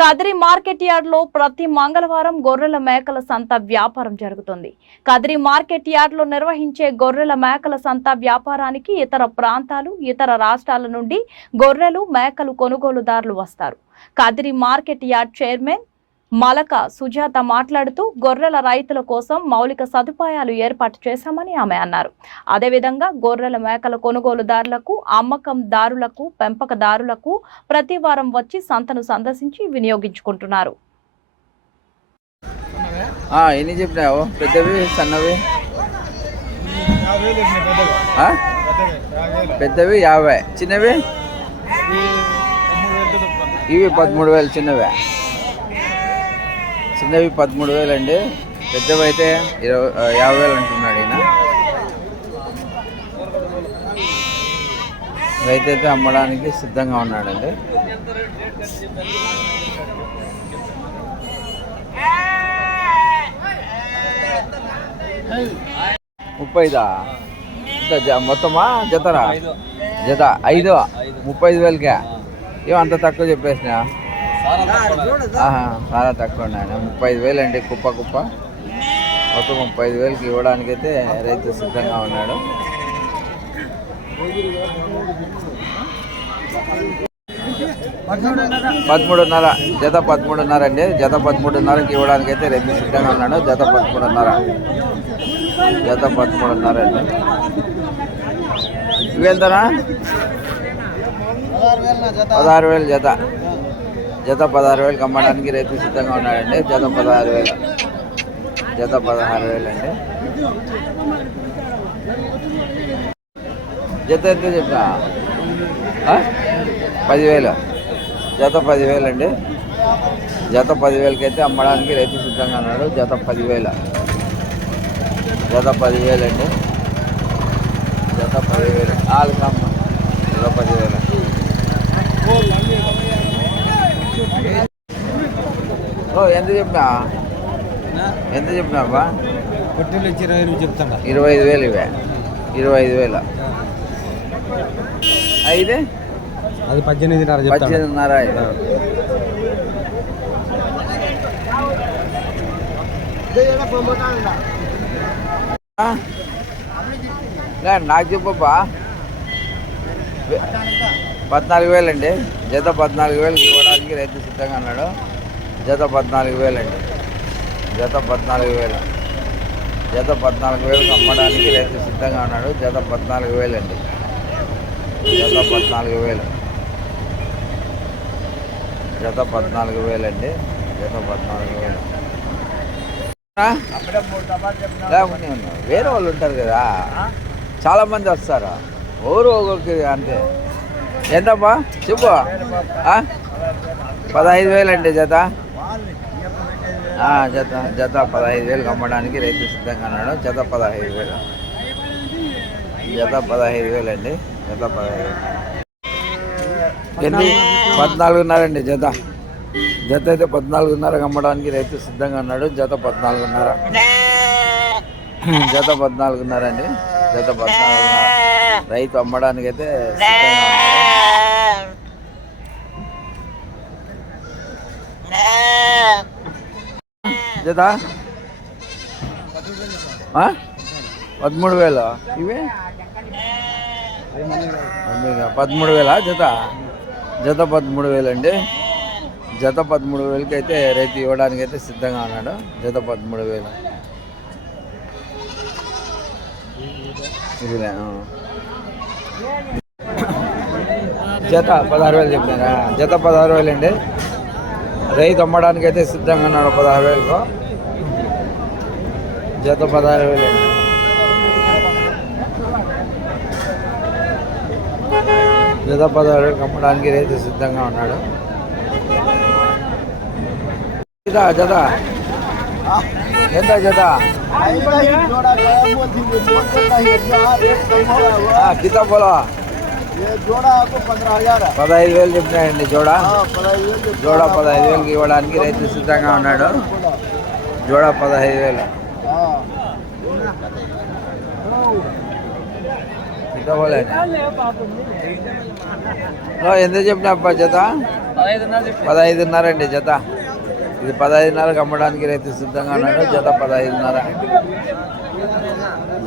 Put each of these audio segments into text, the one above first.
Kadiri market yard లో ప్రతి మంగళవారం గొర్రెల మేకల సంత వ్యాపారం జరుగుతుంది. కదిరి మార్కెట్ యార్డ్ లో నిర్వహించే గొర్రెల మేకల సంత వ్యాపారానికి ఇతర ప్రాంతాలు, ఇతర రాష్ట్రాల నుండి గొర్రెలు, మేకలు కొనుగోలుదారులు వస్తారు. Kadiri market yard chairman Malaka Sujatha మాట్లాడుతూ గొర్రెల రైతుల కోసం మౌలిక సదుపాయాలు ఏర్పాటు చేశామని ఆమె అన్నారు. అదేవిధంగా గొర్రెల మేకల కొనుగోలుదారులకు, అమ్మకందారులకు, పెంపకదారులకు ప్రతి వారం వచ్చి సంతను సందర్శించి వినియోగించుకుంటున్నారు. ఎన్ని చెప్పినావు? పెద్దవి, సన్నవి? పెద్దవి 50, చిన్నవి ఇవి 13,000. చిన్నవి 13,000 అండి. పెద్దవి అయితే 50,000 అంటున్నాడు ఈయన. రైతు అయితే అమ్మడానికి సిద్ధంగా ఉన్నాడండి. ముప్పైదా మొత్తమా? జతరా? జత 5, 35,000కే. ఏమంత తక్కువ చెప్పేసిన? చాలా తక్కువ ఉన్నాయండి. 35,000 అండి. కుప్ప మొత్తం 35,000కి ఇవ్వడానికైతే రైతు సిద్ధంగా ఉన్నాడు. $13,500 జత. 13,500 అండి. జత 13,500కి ఇవ్వడానికైతే రైతు సిద్ధంగా ఉన్నాడు. జత 13,500 అండి. ఇవేంతనా? 16,000 జత. జత 16,000కి అమ్మడానికి రైతు సిద్ధంగా ఉన్నాడండి. జత 16,000 అండి. జత ఎంత చెప్పినా? 10,000. జత 10,000 అండి. జత 10,000కి అయితే అమ్మడానికి రైతు సిద్ధంగా ఉన్నాడు. జత 10,000 అండి. జత 10,000 నాలుగమ్మ. జత 10,000. ఎంత చెప్పినావా? పొట్టిలు 25 చెప్తాను. 25,000 ఇవే. 25,000. అయితే అది 18,500. 18,500. నాకు చెప్పబ్బా. 14,000 అండి. జత 14,000కి ఇవ్వడానికి రైతు సిద్ధంగా ఉన్నాడు. జత 14,000 అండి. జత 14,000. జత 14,000కి అమ్మడానికి రైతు సిద్ధంగా ఉన్నాడు. జత 14,000 అండి. జత 14,000. జత 14,000 అండి. జత 14,000. వేరే వాళ్ళు ఉంటారు కదా, చాలామంది వస్తారు. ఒకరికి అంతే. ఎంతమ్మా చెప్పు? 15,000 అండి జత. జత 15,000కి అమ్మడానికి రైతు సిద్ధంగా ఉన్నాడు. జత 15,000. జత 15,000 అండి. జత 15,000. ఎన్ని? 14,500 అండి జత. జత అయితే 14,500కి అమ్మడానికి రైతు సిద్ధంగా ఉన్నాడు. జత 14,500. జత 14,500 అండి. జత 14,500 రైతు అమ్మడానికి అయితే సిద్ధంగా ఉన్నాడు. జత 13,000 ఇవి. 13,000 జత. జత 13,000 అండి. జత 13,000కి అయితే రైతు ఇవ్వడానికి అయితే సిద్ధంగా ఉన్నాడు. జత 13,000. ఇదిలే. జత 16,000 చెప్పినారా? జత 16,000 అండి. రైతు అమ్మడానికి అయితే సిద్ధంగా ఉన్నాడు 16,000కు. జత 16,000 అండి. జత 16,000కి అమ్మడానికి రైతు సిద్ధంగా ఉన్నాడు. జత ఎంత? జత కితా పోలా? 15,000 చెప్పినాయండి జోడా. 15,000కి ఇవ్వడానికి రైతు సిద్ధంగా ఉన్నాడు. జోడా 15,000. డబల్ ఎంత చెప్పిన అబ్బా జత 15.5 అండి జత. ఇది 15.5కి అమ్మడానికి రైతు సిద్ధంగా ఉన్నాడు. జత 15.5.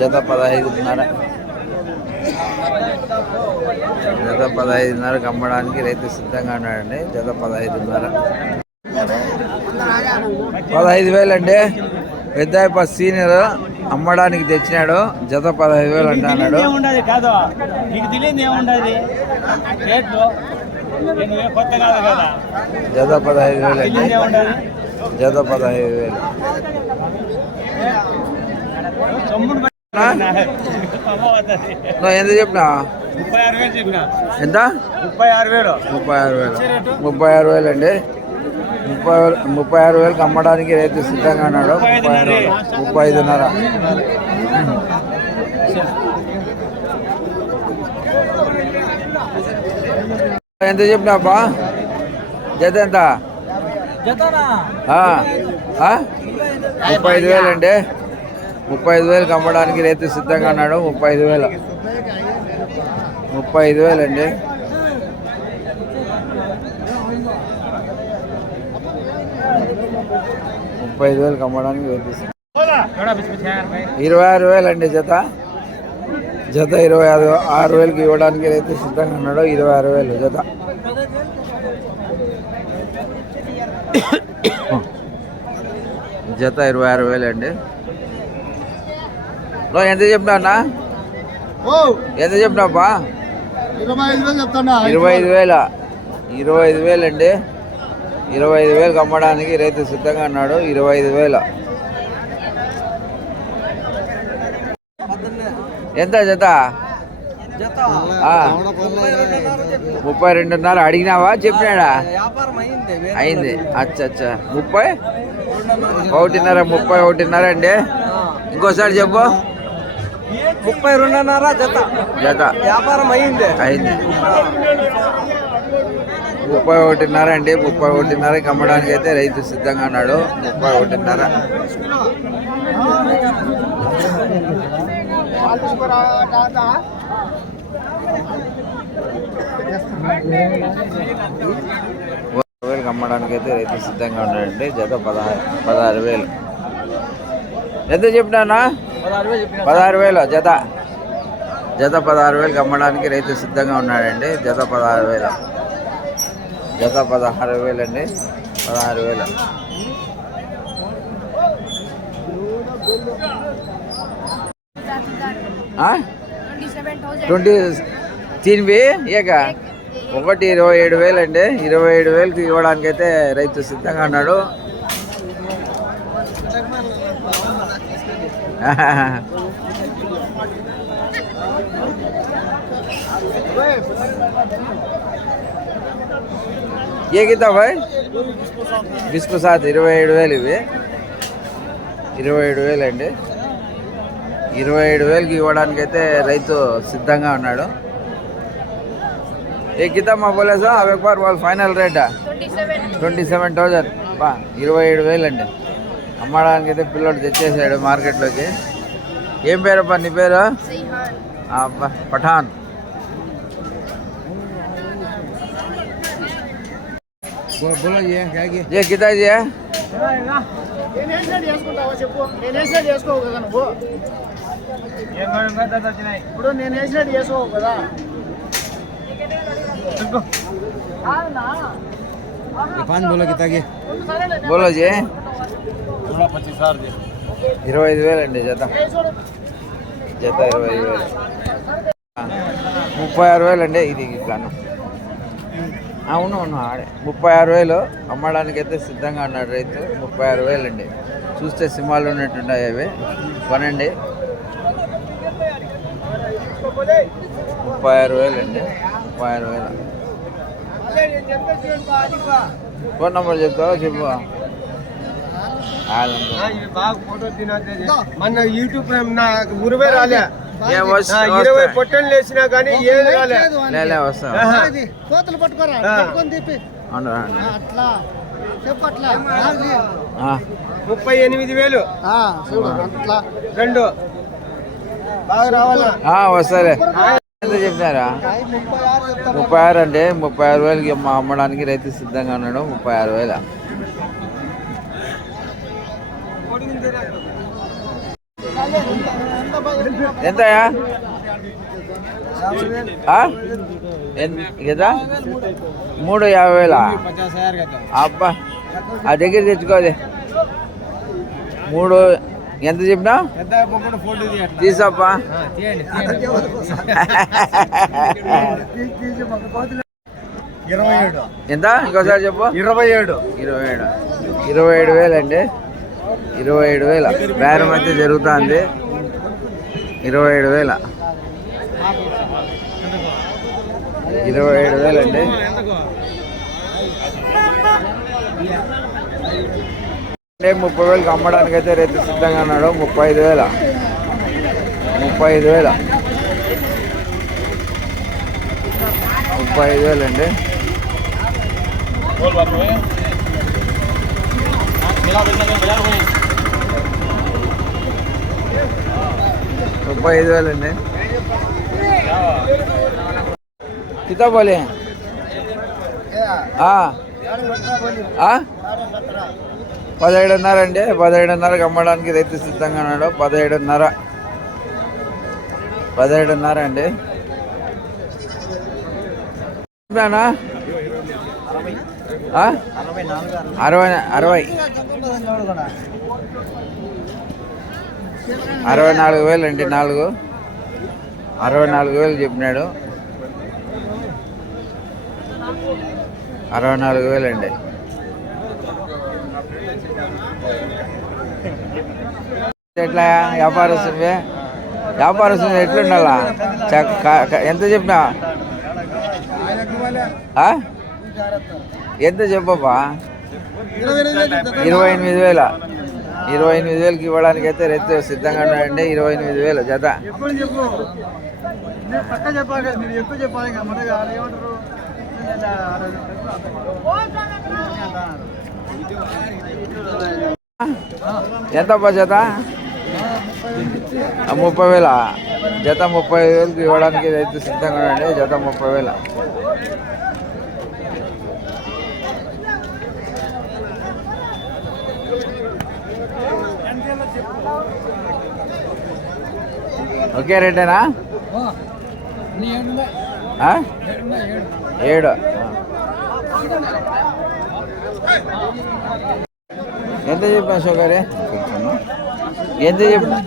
జత 15.5. జత 15.5కి అమ్మడానికి రైతు సిద్ధంగా ఉన్నాడండి. జత 15.5. 15,000 అండి. పెద్ద సీనియర్ అమ్మడానికి తెచ్చినాడు. జత 15,000 అంటే అన్నాడు. జత 15,000 అండి. జత 15,000. ఎంత చెప్పినా? ఎంత? 36,000 అండి. 36,000కి అమ్మడానికి రైతు సిద్ధంగా ఉన్నాడు. 35.5. ఎంత చెప్పినాపా? జత ఎంత? 35,000 అండి. 35,000కి అమ్మడానికి రైతు సిద్ధంగా ఉన్నాడు. 35,000. 35,000 అండి. 35,000కి అమ్మడానికి రైతు 26,000 అండి జత. జత 26,000కి ఇవ్వడానికి రైతు సిద్ధంగా ఉన్నాడు. 26,000 జత. జత 26,000 అండి. ఎంత చెప్పినా అన్న? ఎంత చెప్పినాపా? 25,000. 25,000 అండి. 25,000కి అమ్మడానికి రైతు సిద్ధంగా ఉన్నాడు. 25,000. ఎంత జత? 32.5 అడిగినావా? చెప్పినాడా? అయింది. అచ్చా 31.5 31.5 అండి. ఇంకోసారి చెప్పు. 32.5 జత. జత వ్యాపారం అయింది. 31.5 అండి. 31.5కి అమ్మడానికి అయితే రైతు సిద్ధంగా ఉన్నాడు. 31.5. అమ్మడానికి అయితే రైతు సిద్ధంగా ఉన్నాడండి. జత 16,000. ఎంత చెప్పినా? 16,000 జత. జత 16,000కి అమ్మడానికి రైతు సిద్ధంగా ఉన్నాడండి. జత 16,000. జత 16,000 అండి. 16,000. ఆ? 23 ఏక ఒకటి 27,000 అండి. 27,000కి ఇవ్వడానికి అయితే రైతు సిద్ధంగా ఉన్నాడు. ఏ కితా భాయ్? బిస్కు సాత్ 27,000 ఇవి. 27,000 అండి. 27,000కి ఇవ్వడానికి అయితే రైతు సిద్ధంగా ఉన్నాడు. ఏ కితా మా బోలేసా అవి ఒక వాళ్ళు ఫైనల్ రేటా 27,000. 27,000 అండి. అమ్మడానికి అయితే పిల్లోడు తెచ్చేసాడు మార్కెట్లోకి. ఏం పేరప్పా నీ పేరు? పఠాన్. ఏ కితా జీ? ఇప్పుడు నేను వేసినట్టు చేసుకోవు కదా. బోలో జీ. 25,000 అండి జత. జత 25,000. 36,000 అండి. ఇది ఇట్లాను. అవును ఆడే 36,000 అమ్మడానికి అయితే సిద్ధంగా ఉన్నాడు రైతు. 36,000 అండి. చూస్తే సింహాలు ఉన్నట్టున్నాయి అవి. కొనండి. 36,000 అండి. 36,000. ఫోన్ నెంబర్ చెప్తావా? చెప్పు. మన యూట్యూబ్ ఊరివే రాలే. 20 పొట్టలు వేసినా కానీ ఏం రాలే. వస్తా. కోతలు పట్టుకోరా, పట్టుకొని తిప్పి అట్లా చెప్పు. అట్లా 38,000. చూడు అట్లా 2 బాగా రావాలా? వస్తాలే. ఎంత చెప్పినారా? 36 చెప్తాను. 36 అంటే 36,000కి అమ్మడానికి రైతు సిద్ధంగా ఉన్నాడు. 36,000. ఎంతయా కదా? 3,50,000. అబ్బా ఆ దగ్గర తెచ్చుకోదే. 3 ఎంత చెప్పినా తీసప్పా. ఎంత ఇంకోసారి చెప్పు. 27,000 అండి. 27,000 బేరం అయితే జరుగుతుంది. 27,000 అండి. అంటే 30,000కి అమ్మడానికి అయితే రైతు సిద్ధంగా ఉన్నాడు. 35,000 అండి. 35,000 అండి. कितना बोले हैं? 17,500 అండి. 17,500కి అమ్మడానికి రైతు సిద్ధంగా ఉన్నాడు. 17,500 అండి. 64,000 అండి. 64,000 చెప్పినాడు. 64,000 అండి. ఎట్లా వ్యాపారస్తునివే ఎట్లుండాలా? ఎంత చెప్పినా? ఎంత చెప్పబ్బా? 28,000కి ఇవ్వడానికి అయితే రైతు సిద్ధంగా ఉన్నాడండి. 28,000 జత. ఎంతబ్బా జత? 30,000 జత. 30,000కి ఇవ్వడానికి రైతు సిద్ధంగా ఉన్నాడు. జత 30,000. ఓకే రేటేనా? 7. ఎంత చెప్పినా షుగరే? ఎంత చెప్పినా?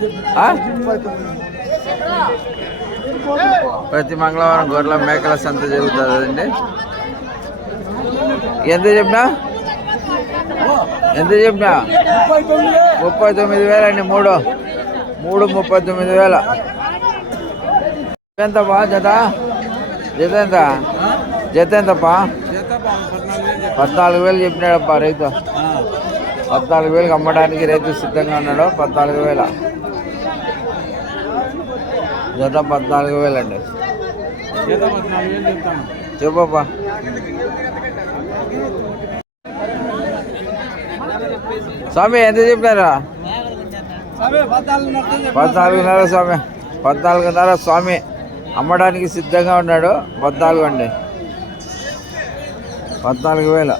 ప్రతి మంగళవారం గొర్రెల మేకల సంత జరుగుతుందండి. ఎంత చెప్పినా? 39,000 అండి. 3 39,000. ఎంతప్పా జత? జత ఎంతప్పా? 14,000 చెప్పినాడప్పా రైతు. 14,000కి అమ్మడానికి రైతు సిద్ధంగా ఉన్నాడు. 14,000 జత. 14,000 అండి. చెప్పప్పా. స్వామి ఎంత చెప్పినారా? 14,500 స్వామి. 14,500 స్వామి అమ్మడానికి సిద్ధంగా ఉన్నాడు. 14 అండి. 14,000.